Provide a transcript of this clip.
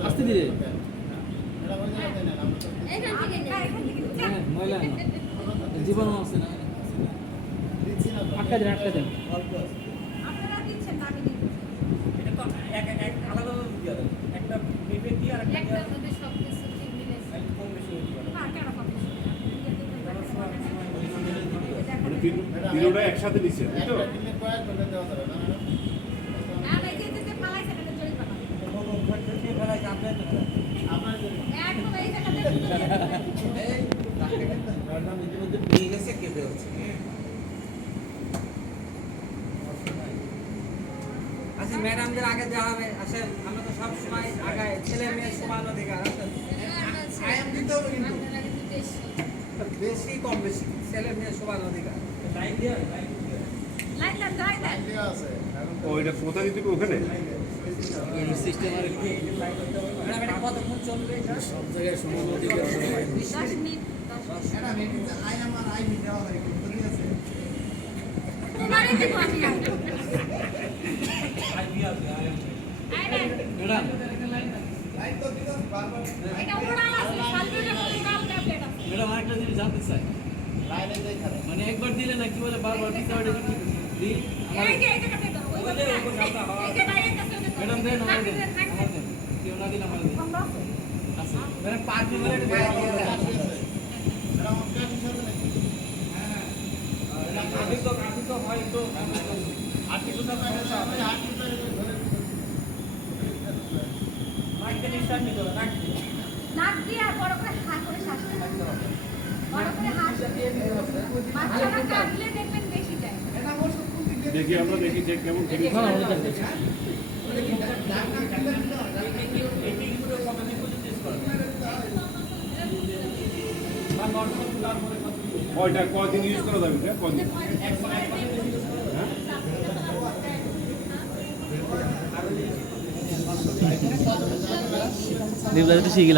আসতে দিলে জীবন আছে না আটকা দেন আপনারা দিচ্ছেন না আমি দিচ্ছি এটা তো এক আলাদা দিয়ে দেন একটা পেপে দিয়ে আর একটা একটা মধ্যে সব কিছু ঠিক মিলে কম বেশি হয়ে যাবে না কেন কম বেশি মানে তিনটা একসাথে দিচ্ছে তাই তো? না ভাই যেতে ফালাইছেন এটা চলে পানা একদম এই জায়গাতে ইতিমধ্যে পেয়ে গেছে কেঁপে হচ্ছে আচ্ছা ম্যাডামদের আগে দেওয়া হবে আসেন আমরা তো সব সময় আগায় ছেলে মেয়ের সমান অধিকার আসেন আইএম দিতে হবে কিন্তু বেশি কম বেশি ছেলে মেয়ের সমান অধিকার লাইন দিয়ে লাইন লাইন লাইন ও এটা কোথায় দিতে হবে ওখানে? সিস্টেম আর একটু ম্যাডাম এটা কতক্ষণ চলবে এটা সব জায়গায় সমান অধিকার 10 মিনিট ম্যাডাম এটা আইএম আর আইবি দেওয়া হয় কিন্তু ঠিক আছে তোমারই দিব আমি আই দিয়া ম্যাডাম লাইন তো দিও বারবার এটা ওড়াল আছে সালবিটা বলে কাল ট্যাবলেট আছে ম্যাডাম আরেকটা জিনিস জানতে চাই লাইনে যাই খারাপ মানে একবার দিলে নাকি বলে বারবার দিতে হবে এটা কি দিই এই যে এই জায়গাতে দাও ওই বলে এই যে বাইরে কাছে ম্যাডাম দেন আমার দেন আমার দেন কেউ না দিন আমার দেন আমরা আচ্ছা ম্যাডাম 5 মিনিট গায়ে দিয়ে দেন আটি তো হয় তো আটি তো মাইকে নিঃশ্বাস নিতে হবে নাক দিয়ে নাক দিয়ে আর বড় করে হাত করে শ্বাস নিতে হবে বড় করে হাত দিয়ে বাচ্চারা কাটলে দেখবেন বেশি যায় দেখি আমরা দেখি যে কেমন হ্যাঁ ওইটা কয়দিন ইউজ করা যাবে এটা কয়দিন? দেবদারিতে শিখলাম